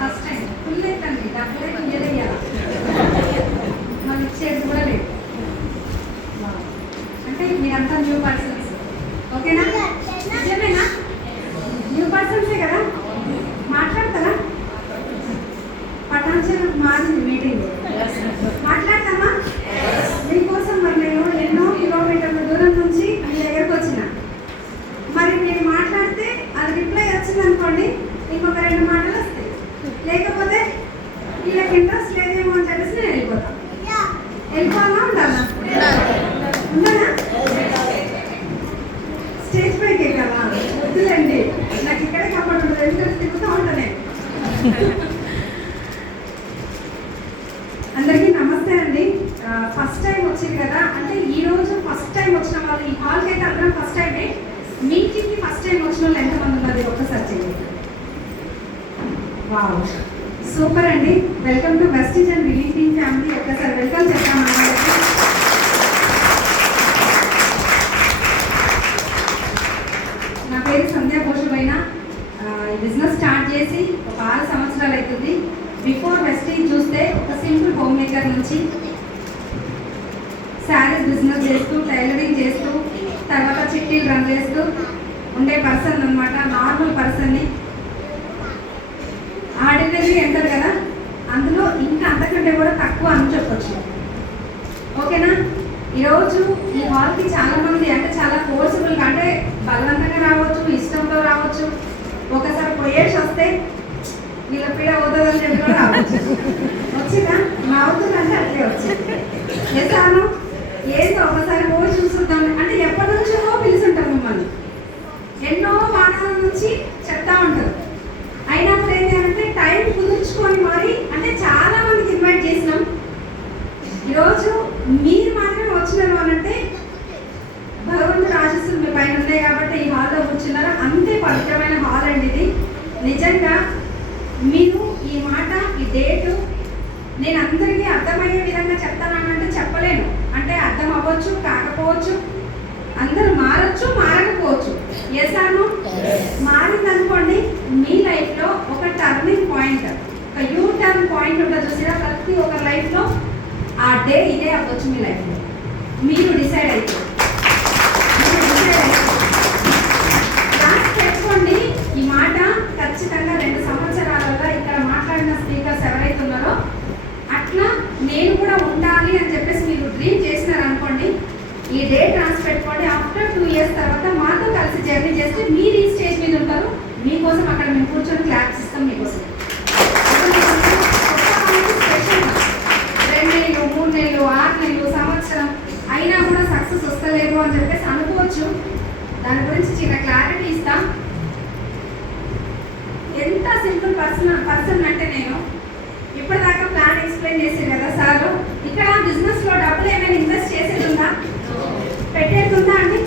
First time full అవుతుంది డబ్బులే ఇయ్యదయ్యాల మళ్ళీ ఇచ్చేది కూడా లేదు. అంటే మీరంతా న్యూ పర్సన్స్, ఓకేనా? నిజమేనా? న్యూ పర్సన్సే కదా? మాట్లాడతారా? పటాన్చెరు మారింది మీటింగ్, మాట్లాడతామా? మీకోసం మరి నేను ఎన్నో కిలోమీటర్ల దూరం నుంచి మీ దగ్గరకు వచ్చిన. మరి మీరు మాట్లాడితే అది రిప్లై వచ్చింది అనుకోండి, ఇంకొక 2 మాటలు వస్తాయి. లేకపోతే వీళ్ళకి ఇంట్రెస్ట్ లేదేమో అని చెప్పేసి నేను వెళ్ళిపోతాను. వెళ్ళిపోవాలా ఉండాలా? ఉండనా? స్టేజ్ పైకి ఎక్కాలా? వద్దులేండి, నాకు ఇక్కడే కప్పటి ఉంటుంది, ఎందుకంటే తిరుగుతూ ఉంటాను. అందరికీ నమస్తే అండి. ఫస్ట్ టైం వచ్చింది కదా, అంటే ఈరోజు ఫస్ట్ టైం వచ్చిన వాళ్ళు ఈ హాల్కి అయితే అందరం ఫస్ట్ టైమే. మీటింగ్కి ఫస్ట్ టైం వచ్చిన వాళ్ళు ఎంతమంది ఉన్నది ఒక్కసారి చేయండి. వావ్, సూపర్ అండి. Welcome to Vestige and relief team family. ఒక్కసారి వెల్కమ్ చెప్తామన్నా. నా పేరు సంధ్యా భూషమైన. ఈ బిజినెస్ స్టార్ట్ చేసి ఒక 6 సంవత్సరాలు అవుతుంది. బిఫోర్ వెస్టీజ్ చూస్తే ఒక సింపుల్ హోమ్ మేకర్ నుంచి శారీస్ బిజినెస్ చేస్తూ, టైలరింగ్ చేస్తూ, తర్వాత చిట్టీలు రన్ చేస్తూ ఉండే పర్సన్ అనమాట. నార్మల్ పర్సన్ని, ఆర్డినరీ అంటారు కదా, అందులో ఇంకా అంతకంటే కూడా తక్కువ అని చెప్పొచ్చు. ఓకేనా? ఈరోజు ఈ హాల్కి చాలామంది అంటే చాలా ఫోర్స్ఫుల్గా, అంటే బలవంతంగా రావచ్చు, ఇష్టంతో రావచ్చు, ఒకసారి పోయేసి వస్తే వీళ్ళ పీడ అవుతుందని చెప్పి కూడా రావచ్చు. వచ్చినా మా అవుతుందంటే అట్లే వచ్చింది. చేశాను ఏంటో ఒకసారి పోయి చూసుకుంటాం అంటే ఎప్పటి నుంచో పిలుచుంటాం మిమ్మల్ని, ఎన్నో వారాల నుంచి చెప్తా ఉంటారు. అయినప్పుడు ఏంటి అంటే టైం కుదుర్చుకొని మరి అంటే చాలా మందికి ఇన్వైట్ చేసినాం. ఈరోజు మీరు మాత్రమే వచ్చినారు అని అంటే భగవంతుడు ఆశీస్సులు మీ పైన ఉన్నాయి కాబట్టి ఈ హాల్లో కూర్చున్నారు. అంతే పవిత్రమైన హాల్ అండి ఇది. నిజంగా మీరు ఈ మాట, ఈ డేటు నేను అందరికీ అర్థమయ్యే విధంగా చెప్తానంటే చెప్పలేను. అంటే అర్థం అవ్వచ్చు, కాకపోవచ్చు, అందరూ మారచ్చు, మారకపోవచ్చు. ఎసాను మారిందనుకోండి, మీ లైఫ్లో ఒక టర్నింగ్ పాయింట్, ఒక యూ టర్న్ పాయింట్ ఉంటుంది చూసినా, ప్రతి ఒక్క లైఫ్లో ఆ డే ఇదే అవ్వచ్చు మీ లైఫ్లో. మీరు డిసైడ్ అయితే పెట్టుకోండి. ఈ మాట ఖచ్చితంగా 2 సంవత్సరాలలో ఇక్కడ మాట్లాడిన స్పీకర్స్ ఎవరైతే ఉన్నారో అట్లా నేను కూడా ఉండాలి అని చెప్పేసి మీరు డ్రీమ్ చేసినారు అనుకోండి, ఈ డే ట్రాన్స్ పెట్టుకోండి. ఆఫ్టర్ 2 ఇయర్స్ తర్వాత మాతో కలిసి జర్నీ చేస్తే మీరు ఈ స్టేజ్ మీద ఉంటారు. మీకోసం అక్కడ మేము కూర్చొని క్లాప్స్ ఇస్తాం మీకోసం. 2 నెలలు, 3 నెలలు, 6 నెలలు, సంవత్సరం అయినా కూడా సక్సెస్ వస్తలేదు అని చెప్పేసి అనుకోవచ్చు. దాని గురించి చిన్న క్లారిటీ ఇస్తాం. ఎంత సింపుల్ పర్సన్ అంటే నేను ఇప్పటిదాకా ప్లాన్ ఎక్స్ప్లెయిన్ చేశాను కదా సార్. ఇక్కడ బిజినెస్లో డబ్బులు ఏమైనా ఇన్వెస్ట్ చేసేది ఉందా? పెట్టేది ఉందా అండి?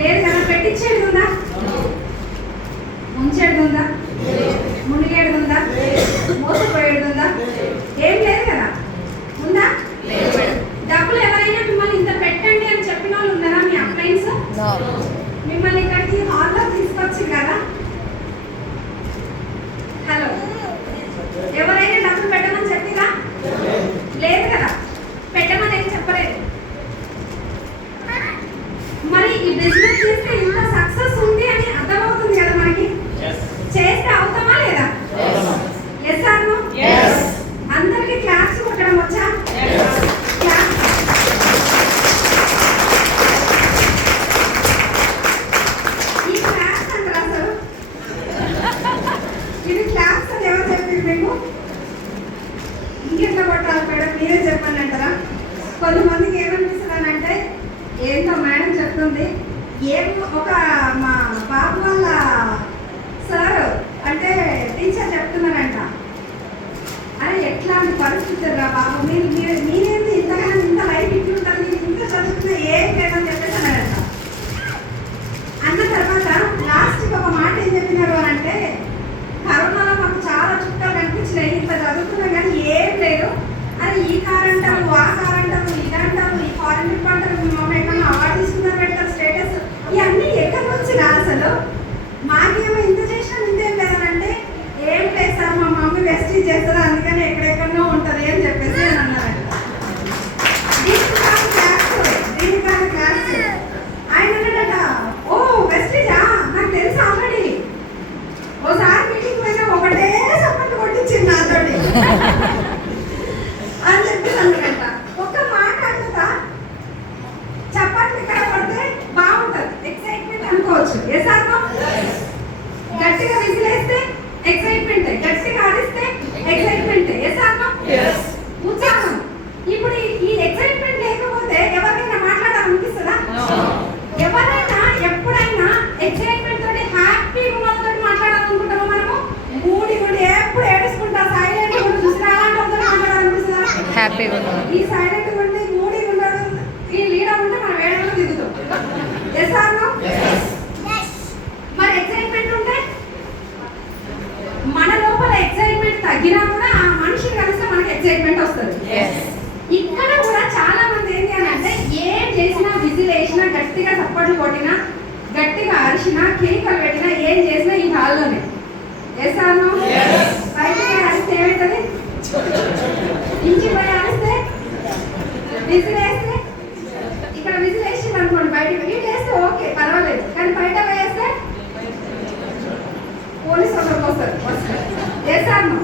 లేదు కదా. పెట్టించేది ఉందా? ముంచేది ఉందా? మునిగేది ఉందా? మోసపోయేది ఉందా? ఏం లేదు కదా. ఉందా? డబ్బులు ఎవరైనా మిమ్మల్ని ఇంత పెట్టండి అని చెప్పిన వాళ్ళు ఉన్నారా? మీ అప్లైన్స్ మిమ్మల్ని ఇక్కడికి హాల్లో తీసుకొచ్చి కదా. హలో, ఎవరైనా డబ్బులు పెట్టమని చెప్పిరా? లేదు కదా. పెట్టమని ఏం చెప్పలేదు. మరి ఈ బిజినెస్ చేస్తే ఇంత సక్సెస్ ఉంది అని అర్థమవుతుంది కదా మనకి. చేస్తే అవుతామా లేదా? Yes or no? అందరికి క్లాప్స్ కొట్టడం వచ్చా? ఈ క్లాప్స్ అంటారు అసలు. ఇది క్లాప్స్ అని ఎవరు చెప్పింది మీకు? ఇంకెట్లా కొట్టాలి మేడం మీరే చెప్పండి అంటారా? కొంతమందికి ఏమనిపిస్తుంది అని అంటే, ఏంటో మేడం చెప్తుంది, ఏమో ఒక మా బాబు వాళ్ళ సార్ అంటే టీచర్ చెప్తున్నారంట, అరే ఎట్లాంటి పరిస్థితులు రా బాబు, మీరేంటి ఇంతగానో ఇంత లైఫ్ ఇట్లుంటుంది, మీరు ఇంత చదువుతున్నా ఏం లేదని చెప్పేసి అన్నారంట. అన్న తర్వాత లాస్ట్కి ఒక మాట ఏం చెప్పినారు అని అంటే, కరోనాలో మాకు చాలా చుట్టాలు కనిపించినాయి, ఇంత చదువుతున్నా కానీ ఏం లేదు, అది ఈ కార్ అంటారు, ఆ కార్ అంటారు, ఇది అంటారు, ఈ ఫారెన్ ట్రిప్ అంటారు, మీ మమ్మీ ఎక్కడ అవార్డు తీసుకున్నారు పెడతారు స్టేటస్, ఇవన్నీ ఎక్కడి నుంచి రా అసలు? మాకేమో ఇంత చేసినా ఇంతేం లేదనంటే, ఏం లేదు సార్ మా మమ్మీ చేస్తారు, అందుకని ఎక్కడెక్కడో ఉంటుంది అని చెప్పేసి నేను అన్నారంట. దీనికి క్లాస్ ఆయన అన్నాడట, ఓ వెస్టేజా నాకు తెలుసు ఆల్రెడీ, ఓసారి మీటింగ్ పోయినా ఒకటే సపోర్ట్ కొట్టించింది నాతోటి అని చెప్పి అన్నాడంట. ఒక్క మాట అడుగుతా, చప్పట్లు ఇక్కడ పడితే బాగుంటుంది, ఎక్సైట్మెంట్ అనుకోవచ్చు. గట్టిగా విసిలేస్తే ఎక్సైట్మెంట్, గట్టిగా అరిస్తే ఎక్సైట్మెంట్, ఉత్సాహం. ఇప్పుడు ఈ ఎక్సైట్మెంట్ లేకపోతే ఎవరికైనా మాట్లాడాలనిపిస్తుందా? ఎవరైనా ఎప్పుడైనా ఎక్సైట్మెంట్ తోటి హ్యాపీగా ఉన్నతో మాట్లాడాలనుకుంటామో మనము? మూడి ఎప్పుడు ఏడుచుకుంటా సైలెంట్ గా చూసి అలాంటి మాట్లాడాలనిపిస్తుందా? హ్యాపీగా ఈ సైలెంట్ ఉండి మూడి ఉండడం, ఈ లీడర్ ఉంటే మనం ఏడవడం దిగుతాం. మరి ఎక్సైట్మెంట్ ఉంటే మన లోపల ఎక్సైట్మెంట్ తగ్గినా కూడా ఆ మనిషిని కలిస్తే మనకి ఎక్సైట్మెంట్ వస్తుంది. ఇక్కడ కూడా చాలా మంది ఏంటి అని అంటే ఏం చేసినా, విజిల్ వేసినా, గట్టిగా చప్పట్లు కొట్టినా, గట్టిగా అరిచినా, కేకలు పెట్టినా, ఏం చేసినా ఈ హాల్లోనే బయటకి అరిస్తే ఏమవుతుంది? ఇంటి పోయి అరిస్తే, విజిల్ వేస్తే, ఇక్కడ విజిల్ వేసి అనుకోండి, బయటకి వీటి వేస్తే ఓకే పర్వాలేదు, కానీ బయట వేస్తే పోలీసు ఒకరికి వస్తారు. చేశాను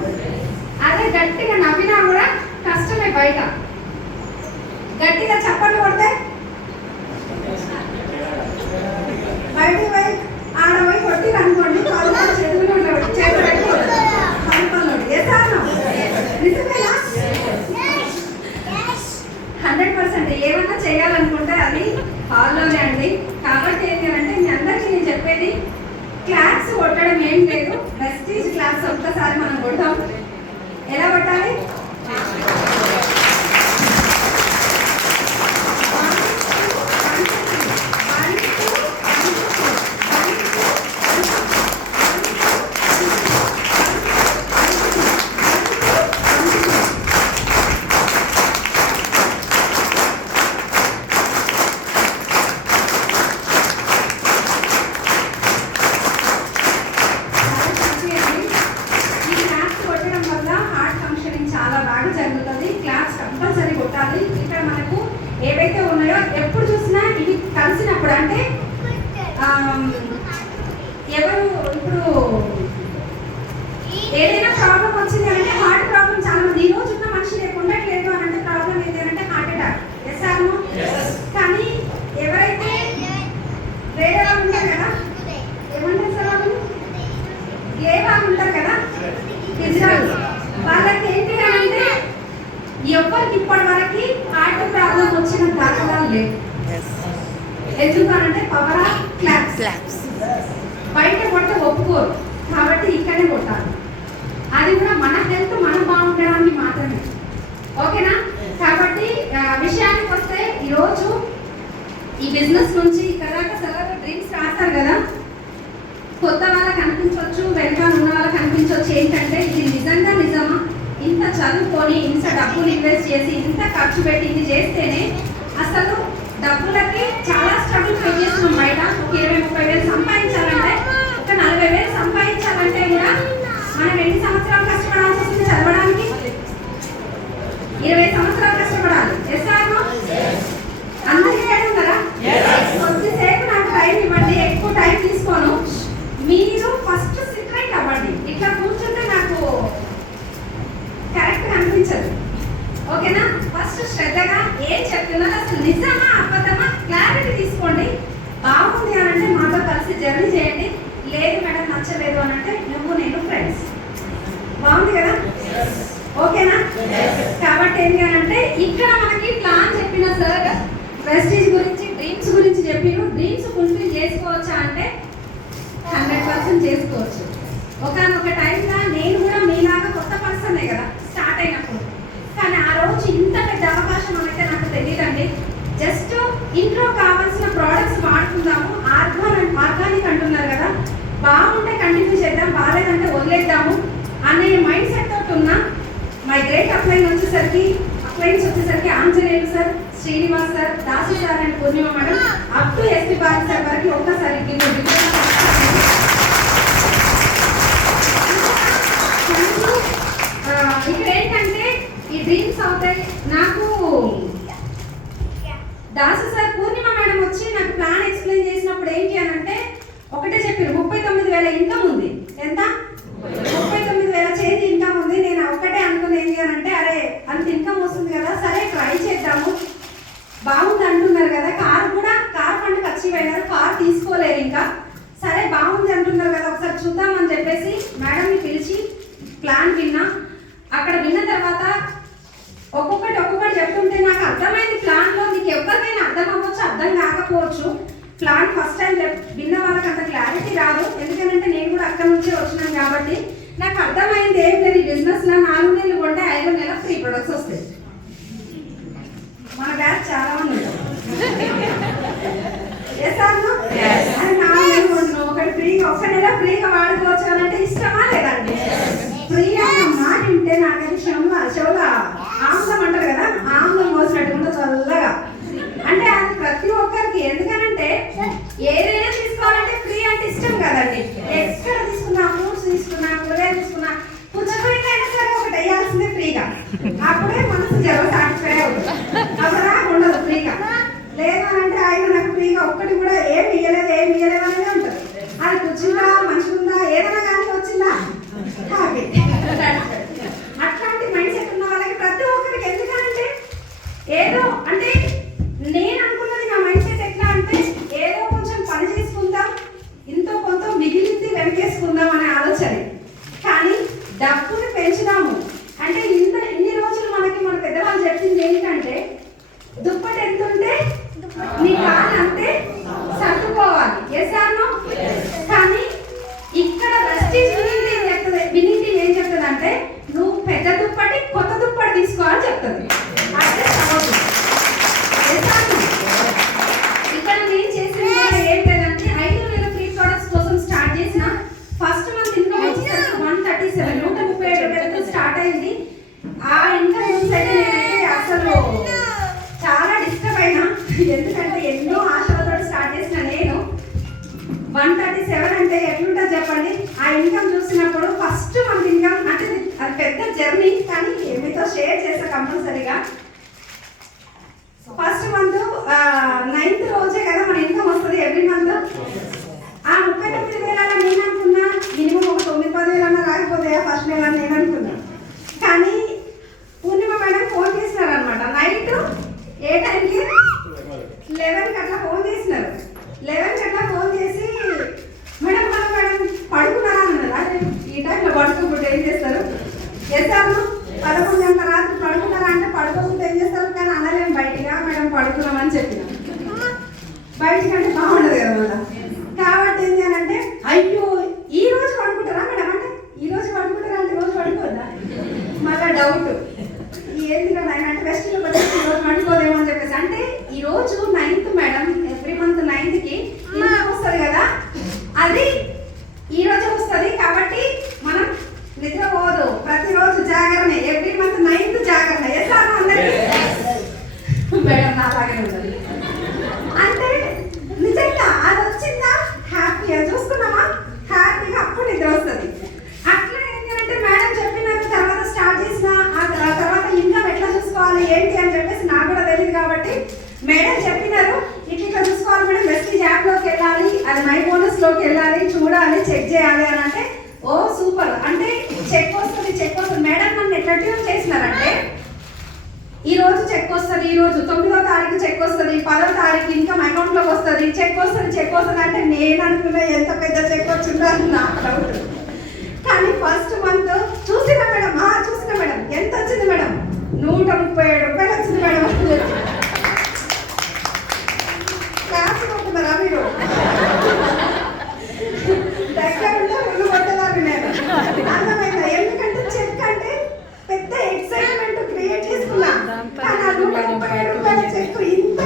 అదే గట్టిగా నవ్వినా కూడా కష్టమే. బయట గట్టిగా చప్పట్లు కొడితే బయటకు పోయి ఆడపోయి కొట్టి అనుకోండి, చేతులు పెట్టిపోతుంది. చేశాను నిజమేనా? 100% ఏమన్నా చేయాలనుకుంటే అది హాల్లోనే అండి. కాబట్టి ఏంటి అంటే మీ అందరికీ నేను చెప్పేది, క్లాప్స్ కొట్టడం ఏం లేదు, ప్రెస్టీజ్ క్లాప్స్ ఒక్కసారి మనం కొడతాం. ఎలా కొట్టాలి? ఇక్కడ మనకు ఏవైతే ఉన్నాయో ఎప్పుడు చూసినా ఇవి కలిసినప్పుడు అంటే ఎవరు ఇప్పుడు ఏదైనా ప్రాబ్లం వచ్చింది అంటే హార్ట్ ప్రాబ్లం చాలా మంది ఈ రోజు ఉన్న మనిషి రేపు ఉండట్లేదు అని అంటే ప్రాబ్లం ఏంటంటే హార్ట్ అటాక్. కానీ ఎవరైతే వేరే వాళ్ళు ఉంటారు కదా, ఏమంటారు సార్ వాళ్ళు, ఏ వాళ్ళు ఉంటారు కదా ఇజ్రాయిల్, వాళ్ళకి ఏంటి అంటే ఎవరికి ఇప్పటి వరకు హార్ట్ ప్రాబ్లం వచ్చిన దాఖలాలు లేవు. ఎందుకంటే పవర్ ఆఫ్ క్లాప్స్ బయట కొట్ట ఒప్పుకోరు, కాబట్టి ఇక్కడే కొట్టాలి. అది కూడా మన హెల్త్ మనం బాగుండడానికి మాత్రమే. ఓకేనా? కాబట్టి విషయానికి వస్తే ఈరోజు ఈ బిజినెస్ నుంచి ఇక్కడ సార్ డ్రీమ్స్ రాస్తారు కదా, కొత్త వాళ్ళకి అనిపించవచ్చు, వెనకాల ఉన్న వాళ్ళకి అనిపించవచ్చు ఏంటంటే ఇది నిజంగా నిజమా, ఇంత చదువుకొని ఇంత డబ్బులు ఇన్వెస్ట్ చేసి ఇంత ఖర్చు పెట్టి ఇది చేస్తేనే అసలు డబ్బులకి చాలా స్ట్రగుల్ ఫేస్ చేస్తున్నాం. బయట ఒక 20-30 వేలు సంపాదించాలంటే, ఒక 40 వేలు సంపాదించాలంటే కూడా మనం ఎన్ని సంవత్సరాలు కష్టపడాల్సి వస్తుంది చదవడానికి? 20 సంవత్సరాలు కష్టపడాలి. అందరికీ ఉన్నారా? కొద్దిసేపు నాకు టైం ఇవ్వండి, ఎక్కువ టైం తీసుకోను. మీరు ఫస్ట్ సిట్ రైట్ అవ్వండి. ఇట్లా కూర్చుంటే నాకు కరెక్ట్గా అనిపించదు. ఓకేనా? ఫస్ట్ శ్రద్ధగా ఏం చెప్తున్నారు, అసలు నిజమా అబద్ధమా క్లారిటీ తీసుకోండి. బాగుంది అని అంటే మాతో కలిసి జర్నీ చేయండి. లేదు మేడం నచ్చలేదు అని అంటే నువ్వు నేను ఫ్రెండ్స్. బాగుంది కదా? ఓకేనా? కాబట్టి ఏంటి అని అంటే ఇక్కడ మనకి ప్లాన్ చెప్పిన సార్ ప్రెస్టీజ్ గురించి, డ్రీమ్స్ గురించి చెప్పిన, డ్రీమ్స్ ఫుల్ఫిల్ చేసుకోవచ్చా అంటే 100% చేసుకోవచ్చు. ఒకనొక టైంలో నేను కూడా మీలాగా కొత్త పర్సనే కదా స్టార్ట్ అయినప్పుడు, కానీ ఆ రోజు ఇంత పెద్ద అవకాశం అయితే నాకు తెలియదండి. జస్ట్ ఇంట్లో కావాల్సిన ప్రోడక్ట్స్ వాడుకుందాము, ఆర్గానిక్ అంటున్నారు కదా, బాగుంటే కంటిన్యూ చేద్దాం, బాగాలేదంటే వదిలేద్దాము అనే మైండ్ సెట్ తోటి ఉన్నా. మై గ్రేట్ అప్లైన్స్ వచ్చేసరికి Anjaneyulu sir, Srinivas sir, Dasu sir and Purnima madam up to SP Bali sir వరకు ఒక్కసారి దాసు సార్ పూర్ణిమ మేడం వచ్చి నాకు ప్లాన్ ఎక్స్ప్లెయిన్ చేసినప్పుడు ఏంటి అని అంటే ఒకటే చెప్పారు, 39,000 ఇన్కమ్ ఉంది. ఎంత? 39,000 చేతి ఇన్కమ్ ఉంది. నేను ఒక్కటే అనుకుని ఏంటి అని అంటే అరే అంత ఇన్కమ్ వస్తుంది కదా, సరే ట్రై చేద్దాము, బాగుంది అంటున్నారు కదా, కార్ ఫండ్కి అచీవ్ అయినారు, కార్ తీసుకోలేరు ఇంకా, సరే బాగుంది అంటున్నారు కదా ఒకసారి చూద్దామని చెప్పేసి మేడంని పిలిచి ప్లాన్ విన్నా. అక్కడ విన్న తర్వాత ఒక్కొక్కటి చెప్తుంటే నాకు అర్థమైంది. ప్లాన్లో మీకు ఎవరికైనా అర్థం అవ్వచ్చు, అర్థం కాకపోవచ్చు. ప్లాన్ ఫస్ట్ టైం విన్న వాళ్ళకి అంత క్లారిటీ రాదు, ఎందుకంటే నేను కూడా అక్కడ నుంచే వచ్చినాను కాబట్టి. నాకు అర్థమైంది ఏం లేదు, ఈ బిజినెస్లో 4 నెలలు కొంటే 5 నెలల ఫ్రీ ప్రొడక్ట్స్ వస్తాయి. మన బ్యాచ్ చాలా మంది ఒకటి ఫ్రీగా, ఒక నెల ఫ్రీగా వాడుకోవచ్చు అంటే ఇష్టమా లేదండి? ఫ్రీ అన్న మాట ఉంటే నాకైతే చెవుల ఆమ్లం అంటారు కదా, ఆమ్లం పోసినట్టుకుంటే చల్లగా. అంటే అది ప్రతి ఒక్కరికి, ఎందుకనంటే ఏదైనా తీసుకోవాలంటే ఫ్రీ అంటే ఇష్టం కదండి. ఎక్కడ తీసుకున్నా, ఫ్రూట్స్ తీసుకున్నా, కూరగాయలు తీసుకున్నా, పుచ్చకాయకైనా సరే ఒకటి వేయాల్సిందే ఫ్రీగా. అప్పుడే మనసు జరగ సాటిస్ఫై అవుతుంది. అప్పుడు ఉండదు ఫ్రీగా. లేదు అని అంటే ఆయన నాకు ఫ్రీగా ఒక్కటి కూడా ఏమి ఇయ్యలేదు అనేది ఉంటుంది. అది కూర్చుందా, మంచిగా ఏదైనా కానీ వచ్చిందా హ్యాపీ. అట్లాంటి మైండ్ సెట్ ఉన్న వాళ్ళకి ప్రతి ఒక్కరికి, ఎందుకంటే ఏదో అంటే నేను అనుకున్నది నా మైండ్ సెట్ ఎట్లా అంటే ఏదో కొంచెం పని చేసుకుందాం, ఇంతో కొంత మిగిలింది వెనకేసుకుందాం అనే ఆలోచన. కానీ డబ్బుని పెంచుదాము అంటే ఇన్ని రోజులు మన పెద్దవాళ్ళు చెప్పింది ఏంటంటే దుప్పటి ఎంత ఉంటే నీ కాలు అంతే సర్దుకోవాలి. ఎసాను. కానీ ఇక్కడ వినింటి ఏం చెప్తుంది అంటే నువ్వు పెద్ద దుప్పటి కొత్త దుప్పటి తీసుకోవాలని చెప్తుంది. అంటే ఇక్కడ నేను చేసిన ఏం లేదంటే 5 నెలల ఫ్రీ ప్రొడక్ట్స్ కోసం స్టార్ట్ చేసిన. ఫస్ట్ మంత్ ఇన్కమ్ వచ్చేసరికి 137 స్టార్ట్ అయింది. ఆ ఇన్కమ్ అయితే నేనైతే అసలు చాలా డిస్టర్బ్ అయినా, ఎందుకంటే ఎన్నో ఆశలతో స్టార్ట్ చేసిన నేను 137 అంటే ఎట్లుంటుంది చెప్పండి. ఆ ఇన్కమ్ చూసినప్పుడు ఫస్ట్ మంత్ ఇన్కమ్ అంటే అది పెద్ద జర్నీ, కానీ మీతో షేర్ చేస్తా కంపల్సరీగా. ఫస్ట్ మంత్ 9th రోజే కదా మన ఇన్కమ్ వస్తుంది ఎవ్రీ మంత్. ఆ 39,000 నేను అనుకున్నా మినిమం ఒక 9-10,000 రాకపోతే ఫస్ట్ నెల నేను అనుకున్నా. కానీ పూర్ణిమ మేడం ఫోన్ చేసినారు అనమాట. నైట్ ఏ టైంకి 11కి అట్లా ఫోన్ చేసినారు. 11కి అట్లా ఫోన్ చేసి మేడం పడుకున్నారా అన్నారు. అదే ఈ టైంలో పడుకోకుండా ఏం చేస్తారు? చేస్తాను 11 గంటల రాత్రి పడుకున్నారా అంటే పడుకోకుండా ఏం చేస్తారు, కానీ అనలేం బయటిగా మేడం పడుకున్నామని చెప్పిన. బయటికి అంటే బాగుండదు కదా మళ్ళా. కాబట్టి ఏం చేయాలంటే అయ్యో ఈ రోజు పడుకుంటారా మేడం అంటే ఈ రోజు పడుకుంటారా అంటే రోజు పడుకోద్దా మళ్ళీ డౌట్ ఏంటి కదా ఆయన అంటే ఫెస్టివల్ వచ్చేసి ఈరోజు పడుకోదేమో అని చెప్పేసి. అంటే ఈరోజు 9th madam, every month 9th income వస్తుంది కదా, అది ఈరోజు వస్తుంది. కాబట్టి మనం నిద్రపోదు, ప్రతిరోజు జాగరణ, ఎవ్రీ మంత్ 9th జాగరణ. ఎట్లానో అందరికీ మేడం నాలాగే ఉంటుంది. అంటే నిజంగా అది వచ్చిందా హ్యాపీగా చూసుకున్నామా, హ్యాపీగా అప్పుడు నిద్ర వస్తుంది. అట్లా ఏంటంటే మేడం చెప్పిన తర్వాత స్టార్ట్ చేసిన. ఆ తర్వాత ఇన్కమ్ ఎట్లా చూసుకోవాలి ఏంటి అని చెప్పేసి నాకు కూడా తెలియదు కాబట్టి మేడం చెప్పినారు ఇట్లా చూసుకోవాలి మేడం, వెస్టీజ్ యాప్లోకి వెళ్ళాలి, అది మై బోనస్లోకి వెళ్ళాలి, చూడాలి, చెక్ చేయాలి అని అంటే ఓ సూపర్ అంటే చెక్ వస్తుంది మేడం. నన్ను ఎట్లా ట్యూన్ చేసినారంటే ఈ రోజు చెక్ వస్తుంది, ఈ రోజు 9వ తారీఖు చెక్ వస్తుంది, 10వ తారీఖు ఇన్కమ్ అకౌంట్లోకి వస్తుంది, చెక్ వస్తుంది అంటే నేను అనుకున్నా ఎంత పెద్ద చెక్ వచ్చిందో అని నాకు డౌట్. కానీ ఫస్ట్ మంత్ చూసిన మేడం ఎంత వచ్చింది మేడం? 137 వచ్చింది మేడం. క్లాస్ కొట్టున్నారా మీరు? దగ్గర ఉంటే ఒళ్ళు కొట్టదాన్ని నేను. అర్థమైందా? ఎందుకంటే చెక్ అంటే పెద్ద ఎక్సైట్మెంట్ క్రియేట్ చేసుకున్నా. కానీ ఆ 137 చెక్ ఇంత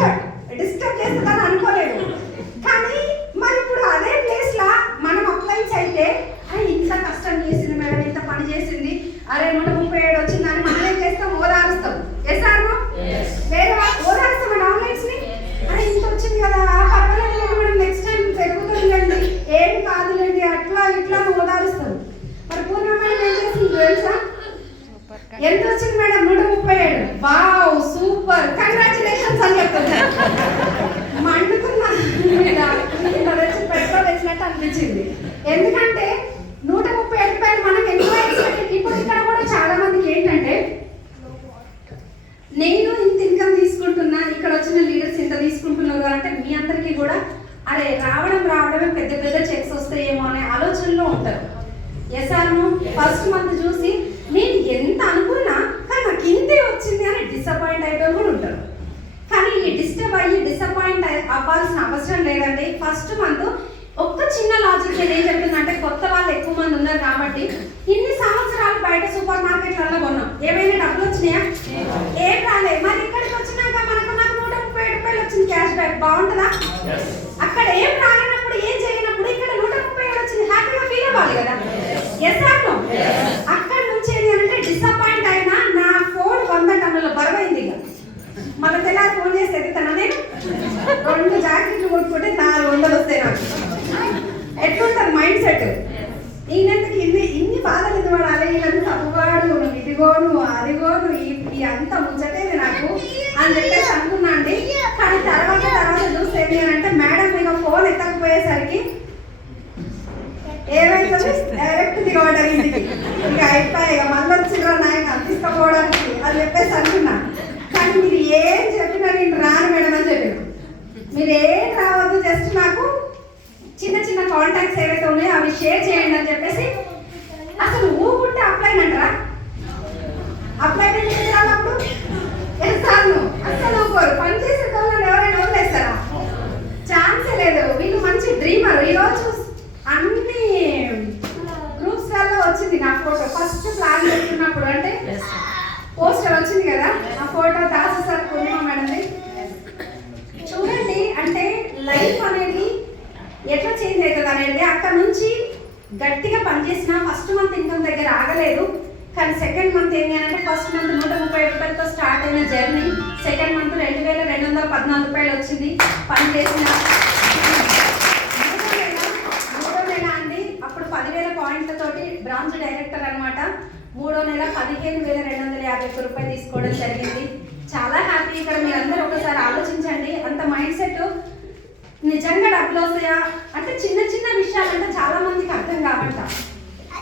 డిస్టర్బ్ చేస్తుందని అనుకోలేదు. కానీ మరి ఇప్పుడు అదే ప్లేస్ లా మనం అప్లైన్స్ అయితే ఇంత కష్టం చేసింది మేడం, ఇంత పని చేసింది, అరే 137 వచ్చిందని మనం ఏం చేస్తాం? ఓదారుస్తాం. ఎసాను వేరే ఓదారుస్తాం మన ఆన్లైన్స్ ని. అరే ఇంత వచ్చింది కదా, పర్వాలేదు మేడం, నెక్స్ట్ టైం పెరుగుతుందండి, ఏం కాదులేండి, అట్లా ఇట్లా ఓదారుస్తాం. మరి పూర్ణ మేడం ఏం చేసింది తెలుసా? ఎంత వచ్చింది మేడం? 137. వావ్ సూపర్, కంగ్రాచులేషన్స్ అని చెప్తాను. మీద ఇంత తెచ్చి పెట్రోల్ వేసినట్టు అనిపించింది. ఎందుకంటే 137 రూపాయలు మనం ఎక్కువ ఎక్స్పెక్ట్. ఇప్పుడు ఇక్కడ కూడా చాలా మందికి ఏంటంటే నేను ఇంత ఇన్కమ్ తీసుకుంటున్నా, ఇక్కడ వచ్చిన లీడర్స్ ఇంత తీసుకుంటున్నారు అంటే మీ అందరికీ కూడా అరే రావడమే పెద్ద పెద్ద చెక్స్ వస్తాయేమో అనే ఆలోచనలో ఉంటారు. ఎస్ఆర్ను ఫస్ట్ మంత్ చూసి నేను ఎంత అనుకున్నా కానీ నాకు ఇంతే వచ్చింది అని డిసప్పాయింట్ అయ్యేటోళ్ళు కూడా ఉంటారు. కానీ ఈ డిసప్పాయింట్ అవ్వాల్సిన అవసరం లేదండి. ఫస్ట్ మంత్ ఒక్క చిన్న లాజిక్ నేను ఏం చెప్పిందంటే, కొత్త వాళ్ళు ఎక్కువ మంది ఉన్నారు కాబట్టి ఇన్ని సంవత్సరాలు బయట సూపర్ మార్కెట్లలో కొన్నాం, ఏమైనా డబ్బులు వచ్చినాయా? ఏం రాలే. మరి ఇక్కడికి వచ్చినాక నాకు 137 రూపాయలు వచ్చింది క్యాష్ బ్యాక్, బాగుంటుందా? అక్కడ ఏం రాలేనప్పుడు ఏం చేయనప్పుడు ఇక్కడ 137 వచ్చింది, హ్యాపీగా ఫీల్ అవ్వాలి కదా. Yes or no? అక్కడ నుంచి ఏంటంటే డిసప్పాయింట్ అయినా నా ఫోన్ 100 టన్నుల బరువైంది. ఇక మన తెల్లారి ఫోన్ చేసి ఎత్తుతాను నేను 2 జాకెట్లు కొట్టుకుంటే 400 వస్తాయి నాకు. ఎట్లుంటారు మైండ్ సెట్? ఈయనందుకు ఇన్ని బాధలు ఎందుకు పడాలి, వీళ్ళంతా అవ్వగాడు ఇదిగోను అదిగోను ఈ అంత ముచ్చటేది నాకు అని చెప్పేసి అనుకున్నా అండి. కానీ తర్వాత చూస్తే ఏంటంటే మేడం మీకు ఫోన్ ఎత్తకపోయేసరికి ఏమైతుంది, డైరెక్ట్ దిగబడ్డారు ఇంటికి. ఇక అయిపోయి ఇక మళ్ళీ వచ్చిండ్రా నాయకు తీసుకపోవడానికి అని చెప్పేసి అనుకున్నా. కానీ మీరు ఏం చెప్పినా నేను రాను మేడం అని చెప్పిన. మీరు ఏం రావద్దు, జస్ట్ నాకు చిన్న చిన్న కాంటాక్ట్స్ ఏవైతే ఉన్నాయో అవి షేర్ చేయండి అని చెప్పేసి. అసలు ఊకుంటే అప్లై అంటారా? అప్లై రానప్పుడు ఎస్తాను అసలు ఊకోరు. పనిచేసే వాళ్ళని ఎవరైనా వదిలేస్తారా? ఛాన్సే లేదు. వీళ్ళు మంచి డ్రీమర్. ఈరోజు అన్ని గ్రూప్స్ లలో వచ్చింది నా ఫోటో. ఫస్ట్ ప్లాన్ చేస్తున్నప్పుడు అంటే పోస్టర్ వచ్చింది కదా, ఆ ఫోటో దాసు సార్ పూర్ణిమ మేడంది. చూడండి, అంటే లైఫ్ అనేది ఎట్లా చేంజ్ అవుతుంది అనేది. అక్కడ నుంచి గట్టిగా పనిచేసిన ఫస్ట్ మంత్ ఇన్కమ్ దగ్గర ఆగలేదు. కానీ సెకండ్ మంత్ ఏంటి అంటే, ఫస్ట్ మంత్ 130 రూపాయలతో స్టార్ట్ అయిన జర్నీ సెకండ్ మంత్ 2214 రూపాయలు వచ్చింది. పని చేసిన మూడో నెల అండి, అప్పుడు 10,000 పాయింట్లతోటి బ్రాంచ్ డైరెక్టర్ అనమాట. మూడో నెల 15,251 రూపాయలు తీసుకోవడం జరిగింది. చాలా హ్యాపీ. ఇక్కడ మీరందరూ ఒకసారి ఆలోచించండి, అంత మైండ్ సెట్ నిజంగా డబ్బులు వస్తాయా అంటే చిన్న చిన్న విషయాలు అంటే చాలా మందికి అర్థం కావంట.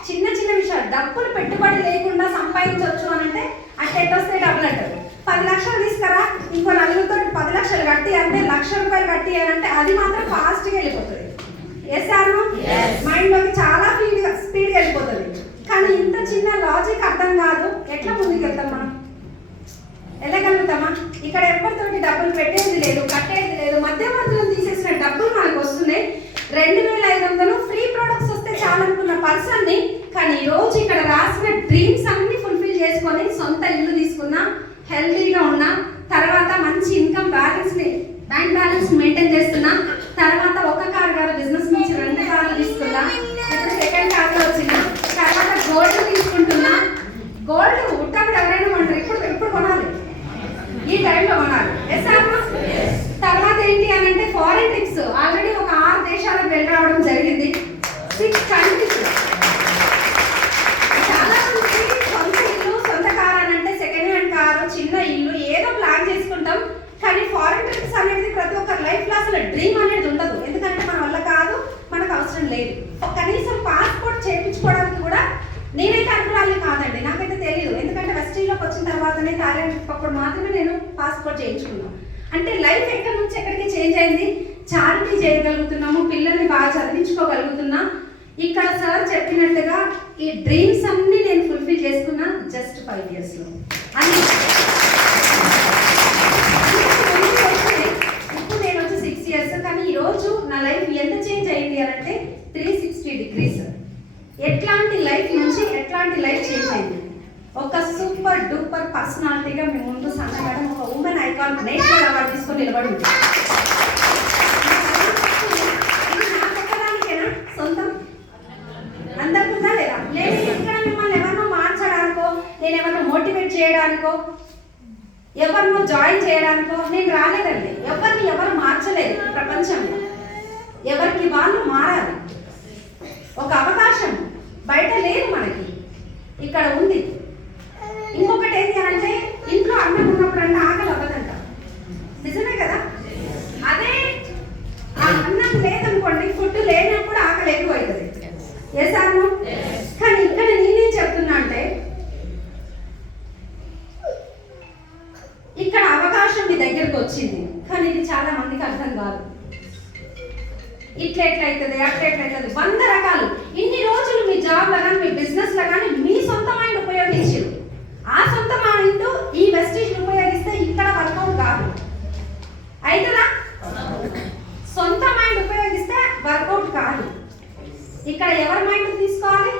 చిన్న చిన్న విషయాలు డబ్బులు పెట్టుబడి లేకుండా సంపాదించవచ్చు అని అంటే అట్లా వస్తాయి డబ్బులు అంటారు. 10 లక్షలు తీసుకురా, ఇంకో నలుగురితో 10 లక్షలు కట్టి అంటే 1,00,000 రూపాయలు కట్టి అని అంటే అది మాత్రం ఫాస్ట్గా వెళ్ళిపోతుంది. Yes or no? మైండ్లోకి చాలా స్పీడ్గా వెళ్ళిపోతుంది. కానీ ఇంత చిన్న లాజిక్ అర్థం కాదు. ఎట్లా ముందుకు వెళ్తాం మనం? వెళ్ళగలుగుతామా? ఇక్కడ ఎవరితోటి డబ్బులు పెట్టేది లేదు, కట్టేది లేదు. మధ్యవర్తులను తీసేసిన డబ్బులు మనకు వస్తున్నాయి. 2,500 ఫ్రీ ప్రొడక్ట్స్ వస్తే చాలనుకున్న పర్సన్ని కానీ ఈరోజు ఇక్కడ రాసిన డ్రీమ్స్ అన్ని ఫుల్ఫిల్ చేసుకొని సొంత ఇల్లు తీసుకున్నా, హెల్తీగా ఉన్నా, తర్వాత మంచి ఇన్కమ్ బ్యాంక్ బ్యాలెన్స్ మెయింటైన్ చేస్తున్నా, తర్వాత ఒక కార్ కాదు బిజినెస్ నుంచి 2 కార్లు తీసుకున్నా, ఇప్పుడు సెకండ్ కార్లో వచ్చిన తర్వాత గోల్డ్ తీసుకుంటున్నా. గోల్డ్ ఉట్టప్పుడు ఎవరైనా కొంటారు, ఇప్పుడు కొనాలి, ఈ టైంలో కొనాలి. తర్వాత ఏంటి అని అంటే ఫారిన్ ట్రిప్స్ ఆల్రెడీ ఒక 6 దేశాలకు వెళ్ళి రావడం జరిగింది. 6 కంట్రీస్. చాలా మంది సొంత ఇల్లు, సొంత కార్ అని అంటే సెకండ్ హ్యాండ్ కారు, చిన్న ఇల్లు ఏదో ప్లాన్ చేసుకుంటాం. కానీ ఫారిన్ ట్రిప్స్ అనేది ప్రతి ఒక్కరి లైఫ్ లో అసలు డ్రీమ్ అనేది ఉండదు. ఎందుకంటే మన వల్ల కాదు, మనకు అవసరం లేదు. కనీసం పాస్పోర్ట్ చేయించుకోవడానికి కూడా నేనైతే అనుకురాలి కాదండి, నాకైతే తెలియదు. ఎందుకంటే వెస్టీలోకి వచ్చిన తర్వాతనే థాయిలాండ్ అప్పుడు మాత్రమే నేను పాస్పోర్ట్ చేయించుకున్నాను. అంటే లైఫ్ ఎక్కడి నుంచి ఎక్కడికి చేంజ్ అయింది. చారిటీ చేయగలుగుతున్నాము, పిల్లల్ని బాగా చదివించుకోగలుగుతున్నా. ఇక్కడ సార్ చెప్పినట్టుగా ఈ డ్రీమ్స్ అన్ని నేను ఫుల్ఫిల్ చేసుకున్నా జస్ట్ 5 years లో. ఇప్పుడు నేను వచ్చి 6 years. కానీ ఈరోజు నా లైఫ్ ఎంత చేంజ్ అయింది అని అంటే 360 degrees. ఎట్లాంటి లైఫ్ నుంచి ఎట్లాంటి లైఫ్ చేంజ్ అయింది. ఒక సూపర్ డూపర్ పర్సనాలిటీగా మీ ముందు సంతకడం, ఒక ఉమెన్ ఐకాన్ నేషనల్ అవార్డు తీసుకొని నిలబడి ఉంది. నాకొక్కదానికేనా సొంతం? అందరికుందా లేదా? నేను ఇక్కడ మిమ్మల్ని ఎవరినో మార్చడానికో, నేను ఎవరినో మోటివేట్ చేయడానికో, ఎవరినో జాయిన్ చేయడానికో నేను రాలేదండి. ఎవరు మార్చలేదు ఈ ప్రపంచంలో. ఎవరికి వాళ్ళు మారాలి. ఒక అవకాశం బయట లేదు, మనకి ఇక్కడ ఉంది. ఇంకొకటి ఏంటి అంటే ఇంట్లో అన్నం ఉన్నప్పుడు అంటే ఆకలి అవ్వదంట. నిజమే కదా? అదే ఆ అన్నం అవుతుంది, అట్లయితుంది, 100 రకాలు. ఇన్ని రోజులు మీ జాబ్లో కానీ మీ బిజినెస్లో కానీ మీ సొంత మైండ్ ఉపయోగించారు. ఆ సొంత మైండ్ ఈ వెస్టీజ్ ఉపయోగిస్తే ఇక్కడ వర్కౌట్ కాదు. అవుతుందా? సొంత మైండ్ ఉపయోగిస్తే వర్కౌట్ కాదు. ఇక్కడ ఎవరి మైండ్ తీసుకోవాలి?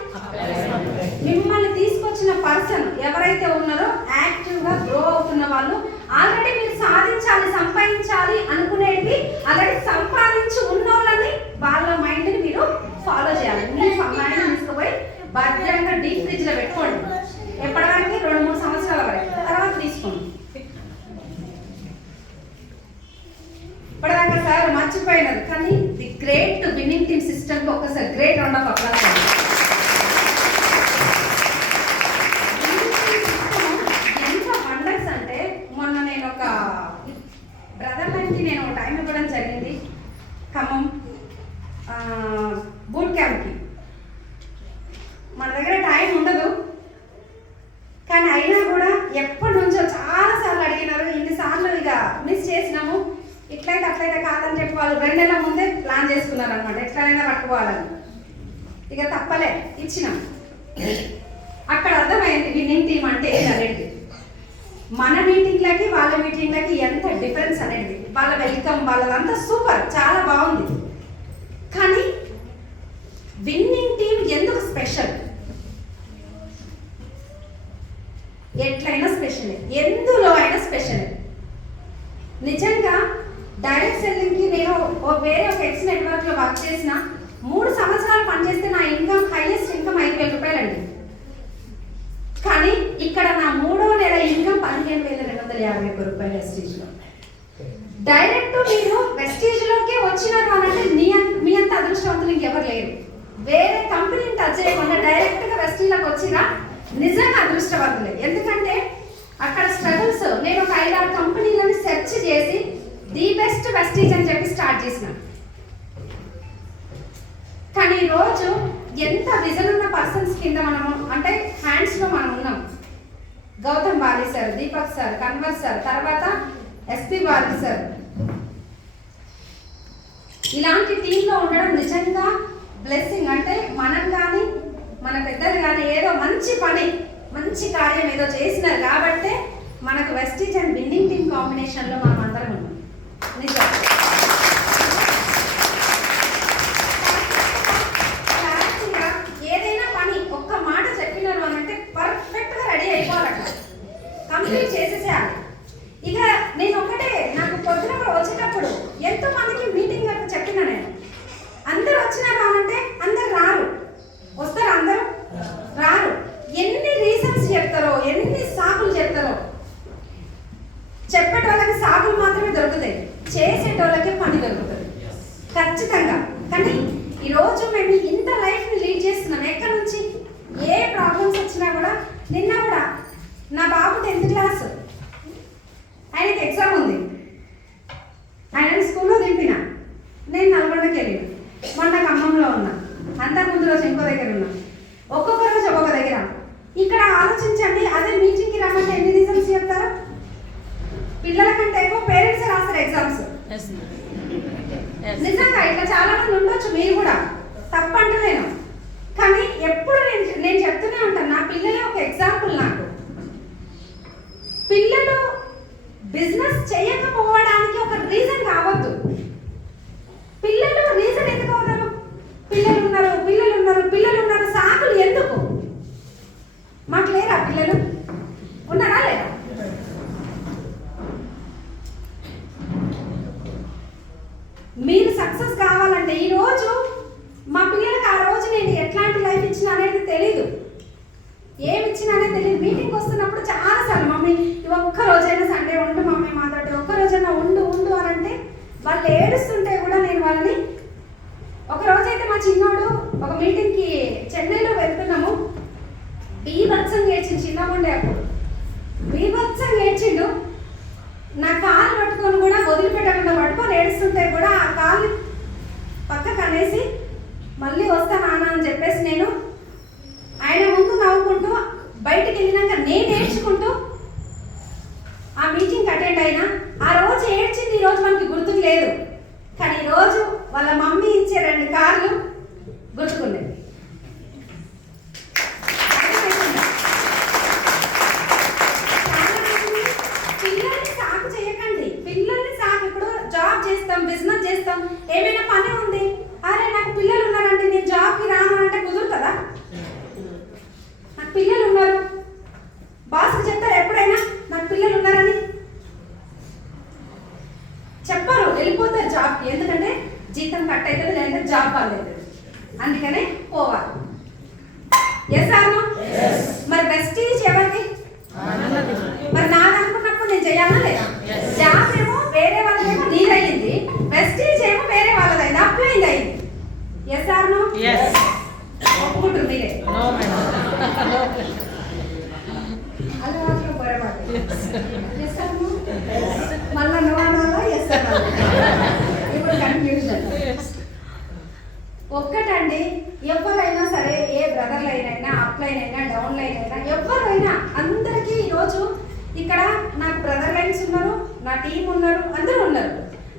మిమ్మల్ని తీసుకొచ్చిన పర్సన్ ఎవరైతే ఉన్నారో యాక్టివ్గా గ్రో అవుతున్న వాళ్ళు, ఆల్రెడీ మీరు సాధించాలి, సంపాదించాలి అనుకునేవి ఆల్రెడీ సంపాదించి ఉన్నోళ్ళని వాళ్ళ మైండ్ని మీరు ఫాలో చేయాలి. మీ మైండ్ తీసుకుపోయి భద్రంగా డీప్ ఫ్రిడ్జ్లో పెట్టుకోండి. ఎప్పటివరకు? 2-3 సంవత్సరాల వరకు. తర్వాత తీసుకోండి. ఇప్పటిదాకా సార్ మర్చిపోయినది, కానీ ది గ్రేట్ విన్నింగ్ టీమ్ సిస్టమ్కి ఒక్కసారి గ్రేట్ రౌండ్ ఆఫ్ అప్లాస్. ఎంత వండర్స్ అంటే, మొన్న నేను ఒక బ్రదర్ లైన్కి నేను టైం ఇవ్వడం జరిగింది, ఖమ్మం బూట్ క్యాంప్కి. మన దగ్గర టైం ఉండదు, కానీ అయినా కూడా ఎప్పటి నుంచో చాలాసార్లు అడిగినారు. ఇన్నిసార్లు ఇక మిస్ చేసినాము. ఇట్లయితే అట్లయితే కాదని చెప్పి వాళ్ళు 2 నెలల ముందే ప్లాన్ చేసుకున్నారు అనమాట, ఎట్లయినా పట్టుకోవాలని. ఇక తప్పలే, ఇచ్చినాం. అక్కడ అర్థమైంది విన్నింగ్ టీమ్ అంటే అనేది. మన మీటింగ్లకి వాళ్ళ మీటింగ్లకి ఎంత డిఫరెన్స్ అనేది. వాళ్ళ వెల్కమ్ వాళ్ళదంతా సూపర్, చాలా బాగుంది. కానీ విన్నింగ్ టీమ్ ఎందుకు స్పెషల్? ఎట్లయినా స్పెషలే, ఎందులో అయినా స్పెషలే. నిజంగా డైరెక్ట్ సెల్లింగ్కి నేను వేరే ఒక ఎక్స్ నెట్వర్క్లో వర్క్ చేసిన 3 సంవత్సరాలు పనిచేస్తే నా ఇన్కమ్ హైయెస్ట్ ఇన్కమ్ 5,000 రూపాయలండి. కానీ ఇక్కడ నా 3వ నెల ఇన్కమ్ 15,251 రూపాయలు వెస్టీజ్లో. డైరెక్ట్ మీరు వెస్టీజ్లోకే వచ్చినారు అనంటే మీ అంత అదృష్టవంతులు ఇంకెవరు లేరు. వేరే కంపెనీని టచ్ చేయకుండా డైరెక్ట్గా వెస్టీజ్లోకి వచ్చినా నిజంగా అదృష్టవంతులే. ఎందుకంటే అక్కడ స్ట్రగుల్స్, నేను ఒక 5-6 కంపెనీలను సెర్చ్ చేసి ది బెస్ట్ వెస్టీజ్ అని చెప్పి స్టార్ట్ చేసిన. కానీ ఈరోజు ఎంత విజన్ ఉన్న పర్సన్స్ కింద మనము అంటే హ్యాండ్స్లో మనం ఉన్నాం. Gautam Bali sir, Deepak sir, Kanwar sir, తర్వాత ఎస్పీ బాలి సార్, ఇలాంటి టీంలో ఉండడం నిజంగా బ్లెస్సింగ్. అంటే మనం కానీ మన పెద్దలు కానీ ఏదో మంచి పని, మంచి కార్యం ఏదో చేసినారు కాబట్టే మనకు వెస్టీజ్ అండ్ విన్నింగ్ టీమ్ కాంబినేషన్లో మనం అందరం ఉన్నాం. నిజం. ఏదైనా పని ఒక్క మాట చెప్పినారు అని అంటే పర్ఫెక్ట్గా రెడీ అయిపోవాలట, కంప్లీట్ చేసేసేయాలి. ఇక నేను ఒకటే, నాకు పొద్దున వచ్చేటప్పుడు ఎంతో మందికి మీటింగ్ వరకు చెప్పిన నేను, అందరూ వచ్చినారు అనంటే అందరు రారు, వస్తారు అందరూ రారు. ఎన్ని రీజన్స్ చెప్తారో, ఎన్ని సాకులు చెప్తారో. చెప్పేటోళ్ళకి సాకులు మాత్రమే దొరుకుతాయి, చేసేటోళ్ళకి పని దొరుకుతుంది ఖచ్చితంగా. కానీ ఈరోజు మేము ఇంత లైఫ్ని లీడ్ చేస్తున్నాం. ఎక్కడి నుంచి ఏ ప్రాబ్లమ్స్ వచ్చినా కూడా, నిన్న కూడా నా బాబు 10th క్లాస్, ఆయనకి ఎగ్జామ్ ఉంది, ఆయన స్కూల్లో దింపిన, నేను నల్గొండకి వెళ్ళిన, మొన్న ఖమ్మంలో ఉన్నా, అంతకుముందు రోజు ఇంకో దగ్గర ఉన్నా, ఒక్కొక్క రోజు ఒక్కొక్క దగ్గర. ఇక్కడ ఆలోచించండి, అదే మీటింగ్కి రమ్మంటే ఎన్ని రీజన్స్ చెప్తారు? పిల్లల కంటే ఎక్కువ పేరెంట్స్ రాస్తారు ఎగ్జామ్స్. నిజంగా ఇట్లా చాలా మంది ఉండొచ్చు, మీరు కూడా తప్పంటలేను. కానీ ఎప్పుడు నేను చెప్తూనే ఉంటాను, నా పిల్లలే ఒక ఎగ్జాంపుల్ నాకు. పిల్లలు బిజినెస్ చేయకపోవడానికి ఒక రీజన్ కావద్దు. పిల్లలు రీజన్ ఎందుకు అవుతారు? పిల్లలు ఉన్నారు సాకులు ఎందుకు? మాకు లేరా పిల్లలు? ఉన్నారా లేదా? మీరు సక్సెస్ కావాలంటే ఈరోజు మా పిల్లలకి ఆ రోజు నేను ఎట్లాంటి లైఫ్ ఇచ్చినా అనేది తెలీదు, ఏమి ఇచ్చినా అనేది తెలియదు. మీటింగ్కి వస్తున్నప్పుడు చాలాసార్లు మమ్మీ ఒక్క రోజైనా సండే ఉండు మమ్మీ మాతోటి, ఒక్క రోజైనా ఉండు అని అంటే వాళ్ళు ఏడుస్తుంటే కూడా నేను వాళ్ళని, ఒక రోజైతే మా చిన్నోడు ఒక మీటింగ్కి చెన్నైలో వెళ్తున్నాము, బీభత్సంగా ఏడ్చిండు. చిన్నగుండే అప్పుడు బీభత్సంగా ఏడ్చిండు. నా కాలు పట్టుకొని కూడా వదిలిపెట్టకుండా పట్టుకొని ఏడుస్తుంటే కూడా ఆ కాలు పక్కకు అనేసి మళ్ళీ వస్తా నాన్న అని చెప్పేసి నేను ఆయన ముందు నవ్వుకుంటూ బయటికి వెళ్ళినాక నేను ఏడ్చుకుంటూ ఆ మీటింగ్ అటెండ్ అయినా. ఆ రోజు ఏడ్చింది ఈరోజు మనకి గుర్తుకు లేదు, కానీ ఈరోజు వాళ్ళ మమ్మీ ఇచ్చే 2 కార్లు పిల్లలు ఉన్నారు. బాస్కి చెప్తారు ఎప్పుడైనా నాకు పిల్లలు ఉన్నారని? చెప్పరు, వెళ్ళిపోతారు జాబ్. ఎందుకంటే జీతం కట్ అవుతుంది, లేదంటే జాబ్ పర్లేదు, అందుకనే పోవాలి. Yes are? మరి వెస్టీజ్ ఎవరిది? మరి నాది అనుకున్నప్పుడు నేను చేయాలా లేదా? జాబ్ ఏమో వేరే వాళ్ళదేమో నీదయ్యింది, వెస్టీజ్ ఏమో వేరే వాళ్ళదైంది, అప్లైంది అయింది. Yes or no? ఒప్పుకుంటారు మీరే? అలవాట్లో పొరపాటు. Yes or no? మళ్ళా నో అనాలా? ఎస్ అనాలా? ఇప్పుడు కన్ఫ్యూజన్. ఒక్కటండి, ఎవరైనా సరే, ఏ బ్రదర్ లైన్ అయినా, అప్ లైన్ అయినా, డౌన్ లైన్ అయినా, ఎవరైనా అందరికీ ఈరోజు ఇక్కడ నాకు బ్రదర్ లైన్స్ ఉన్నారు, నా టీం ఉన్నారు, అందరూ ఉన్నారు.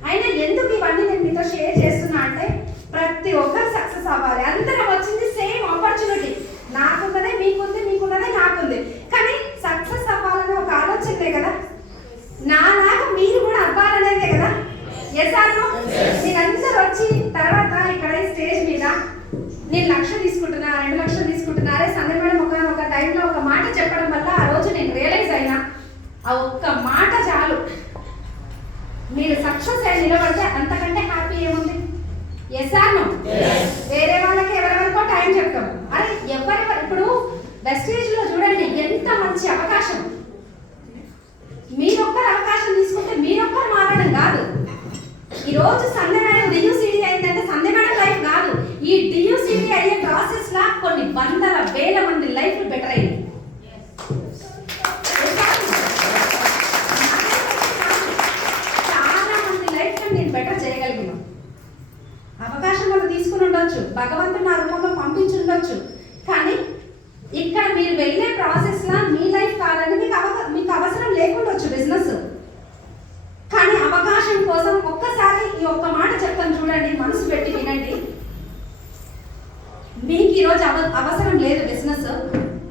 అయినా ఎందుకు ఇవన్నీ నేను మీతో షేర్ చేస్తున్నా అంటే ప్రతి ఒక్కరు సక్సెస్ అవ్వాలి. అందరం వచ్చింది సేమ్ ఆపర్చునిటీ, నాకున్నదే మీకుంది, మీకున్నదే నాకుంది. కానీ సక్సెస్ అవ్వాలనే ఒక ఆలోచనే కదా, నాలాగా మీరు కూడా అవ్వాలనేదే కదా. Yes or no? మీరందరూ వచ్చి తర్వాత ఇక్కడ స్టేజ్ మీద నేను 1 లక్ష తీసుకుంటున్నా, 2 లక్షలు తీసుకుంటున్నా, అరే సంధ్య మేడం ఒక టైంలో ఒక మాట చెప్పడం వల్ల ఆ రోజు నేను రియలైజ్ అయినా, ఆ ఒక్క మాట చాలు మీరు సక్సెస్ అయి నిలబడితే అంతకంటే హ్యాపీ ఏముంది? Yes or no? వేరే వాళ్ళకి ఎవరెవరికో టైం చెప్తాము, అరే ఎవరెవరు ఇప్పుడు వెస్టేజ్ లో చూడండి ఎంత మంచి అవకాశం. మీరొక్కరు అవకాశం తీసుకుంటే మీరొక్కరు మారడం కాదు. ఈ రోజు సంధ్య మేడం డియూసిడి అయిందంటే సంధ్య మేడం లైఫ్ కాదు, ఈ డియూసిడి అయ్యే ప్రాసెస్ లా కొన్ని వందల వేల మంది లైఫ్ బెటర్ అయింది. చాలా మంది లైఫ్ నేను బెటర్ చేయగలిగిన అవకాశం వాళ్ళు తీసుకుని ఉండొచ్చు, భగవంతుడు నా రూపంలో పంపించి ఉండొచ్చు. కానీ ఇక్కడ మీరు వెళ్ళే ప్రాసెస్ లా మీ లైఫ్ కాదని మీకు అవసరం లేకుండొచ్చు బిజినెస్. కానీ అవకాశం కోసం ఒక్కసారి ఈ ఒక్క మాట చెప్తాను చూడండి, మనసు పెట్టి వినండి. మీకు ఈరోజు అవసరం లేదు బిజినెస్,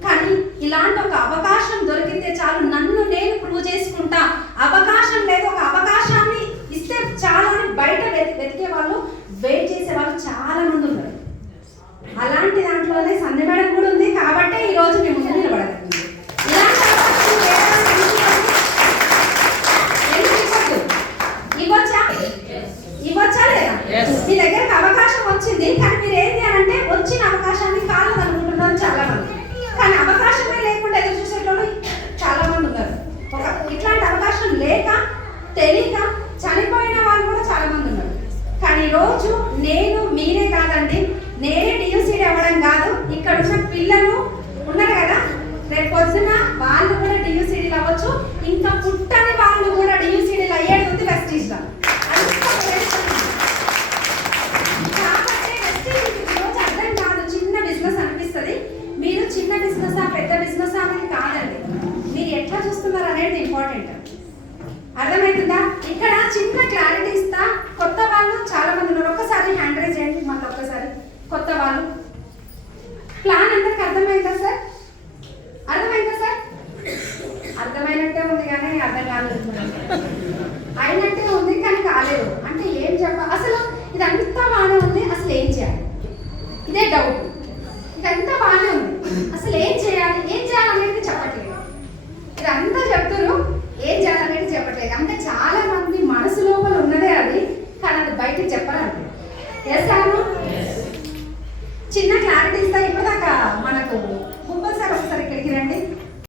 కానీ ఇలాంటి ఒక అవకాశం దొరికితే చాలు, నన్ను నేను ప్రూవ్ చేసుకుంటా, అవకాశం లేదు ఒక అవకాశాన్ని ఇస్తే చాలా అని బయట వెతికే వాళ్ళు, వెయిట్ చేసే వాళ్ళు చాలా మంది ఉన్నారు. అలాంటి దాంట్లోనే సంధ్య మేడం కూడా ఉంది. కాబట్టి